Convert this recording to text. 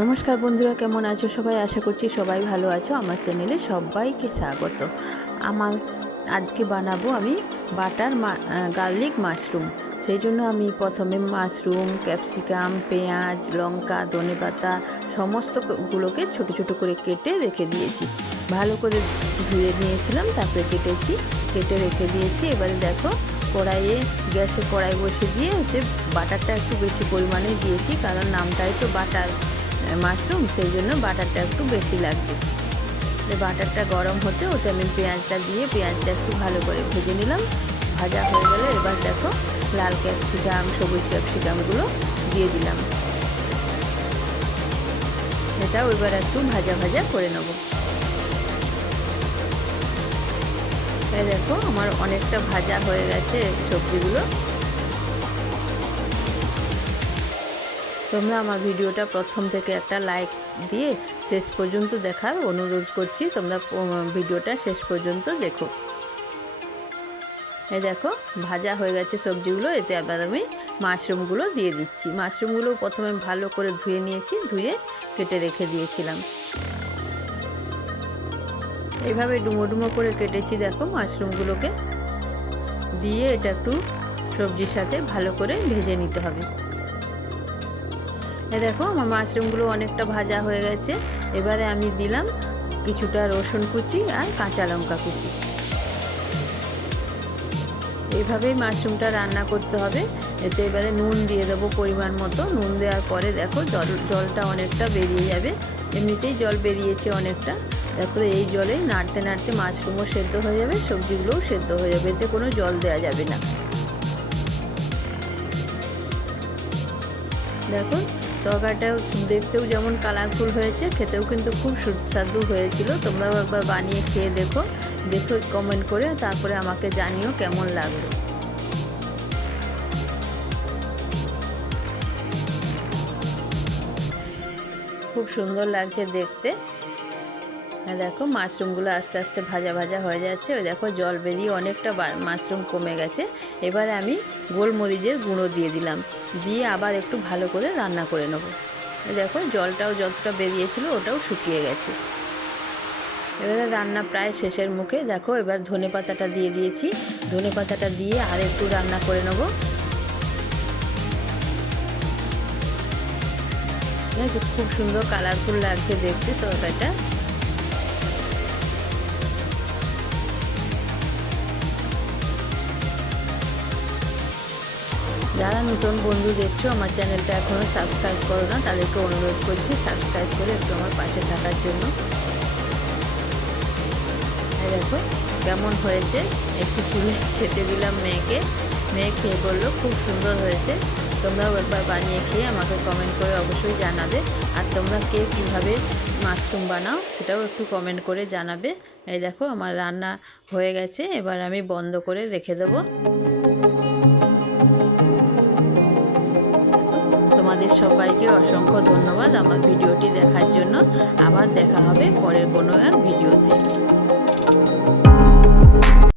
নমস্কার বন্ধুরা, কেমন আছো সবাই? আশা করছি সবাই ভালো আছো। আমার চ্যানেলে সবাইকে স্বাগত। আমার আজকে বানাবো আমি বাটার গার্লিক মাশরুম। সেই জন্য আমি প্রথমে মাশরুম, ক্যাপসিকাম, পেঁয়াজ, লঙ্কা, ধনে ধনেপাতা সমস্তগুলোকে ছোট ছোট করে কেটে রেখে দিয়েছি। ভালো করে ধুয়ে নিয়েছিলাম, তারপরে কেটেছি। কেটে রেখে দিয়েছি। এবারে দেখো, কড়াইয়ে গ্যাসে কড়াই বসে দিয়ে এতে বাটারটা একটু বেশি পরিমাণে দিয়েছি, কারণ নামটাই তো বাটার। মাশরুম, সেই জন্য বাটারটা একটু বেশি লাগবে। বাটারটা গরম হতে ওতে আমি পেঁয়াজটা দিয়ে পেঁয়াজটা একটু ভালো করে ভেজে নিলাম। ভাজা হয়ে গেলে এবার দেখো লাল ক্যাপসিকাম, সবুজ ক্যাপসিকামগুলো দিয়ে দিলাম। এটাও এবার একটু ভাজা ভাজা করে নেব। দেখো আমার অনেকটা ভাজা হয়ে গেছে সবজিগুলো। তোমরা আমার ভিডিওটা প্রথম থেকে একটা লাইক দিয়ে শেষ পর্যন্ত দেখার অনুরোধ করছি। তোমরা ভিডিওটা শেষ পর্যন্ত দেখো। এই দেখো, ভাজা হয়ে গেছে সবজিগুলো। এতে আবার আমি মাশরুমগুলো দিয়ে দিচ্ছি। মাশরুমগুলো প্রথমে ভালো করে ধুয়ে নিয়েছি, ধুয়ে কেটে রেখে দিয়েছিলাম। এইভাবে ডুমো ডুমো করে কেটেছি দেখো মাশরুমগুলোকে। দিয়ে এটা একটু সবজির সাথে ভালো করে ভেজে নিতে হবে। দেখো আমার মাশরুমগুলো অনেকটা ভাজা হয়ে গেছে। এবারে আমি দিলাম কিছুটা রসুন কুচি আর কাঁচা লঙ্কা কুচি। এইভাবেই মাশরুমটা রান্না করতে হবে। এতে এবারে নুন দিয়ে দেবো পরিমাণ মতো। নুন দেওয়ার পরে দেখো জল, জলটা অনেকটা বেরিয়ে যাবে। এমনিতেই জল বেরিয়েছে অনেকটা। দেখো এই জলে নাড়তে নাড়তে মাশরুমও সেদ্ধ হয়ে যাবে, সবজিগুলোও সেদ্ধ হয়ে যাবে। এতে কোনো জল দেওয়া যাবে না। দেখো তরকারিটাও দেখতেও যেমন কালারফুল হয়েছে, খেতেও কিন্তু খুব সুস্বাদু হয়েছিল। তোমরাও একবার বানিয়ে খেয়ে দেখো। দেখো কমেন্ট করে তারপরে আমাকে জানিও কেমন লাগল। খুব সুন্দর লাগছে দেখতে। দেখো মাশরুমগুলো আস্তে আস্তে ভাজা ভাজা হয়ে যাচ্ছে। ওই দেখো জল বেরিয়ে অনেকটা মাশরুম কমে গেছে। এবারে আমি গোলমরিচের গুঁড়ো দিয়ে দিলাম। দিয়ে আবার একটু ভালো করে রান্না করে নেব। দেখো জলটাও যতটা বেরিয়েছিল ওটাও শুকিয়ে গেছে। এবারে রান্না প্রায় শেষের মুখে। দেখো এবার ধনে পাতাটা দিয়ে দিয়েছি। ধনে পাতাটা দিয়ে আর একটু রান্না করে নেব। খুব সুন্দর কালারফুল লাগছে দেখতে তরকারিটা যারা নতুন বন্ধু দেখছ, আমার চ্যানেলটা এখনও সাবস্ক্রাইব করো না, তাদেরকে অনুরোধ করছি সাবস্ক্রাইব করে একটু আমার পাশে থাকার জন্য। দেখো, কেমন হয়েছে? একটু তুলে খেতে দিলাম মেয়েকে। মেয়ে খেয়ে বলল, খুব সুন্দর হয়েছে। তোমরাও একবার বানিয়ে খেয়ে আমাকে কমেন্ট করে অবশ্যই জানাবে। আর তোমরা কে কীভাবে মাশরুম বানাও, সেটাও একটু কমেন্ট করে জানাবে। এই দেখো, আমার রান্না হয়ে গেছে, এবার আমি বন্ধ করে রেখে দেবো। তোমাদের সবাইকে অসংখ্য ধন্যবাদ আমার ভিডিওটি দেখার জন্য। আবার দেখা হবে পরের কোনো এক ভিডিওতে।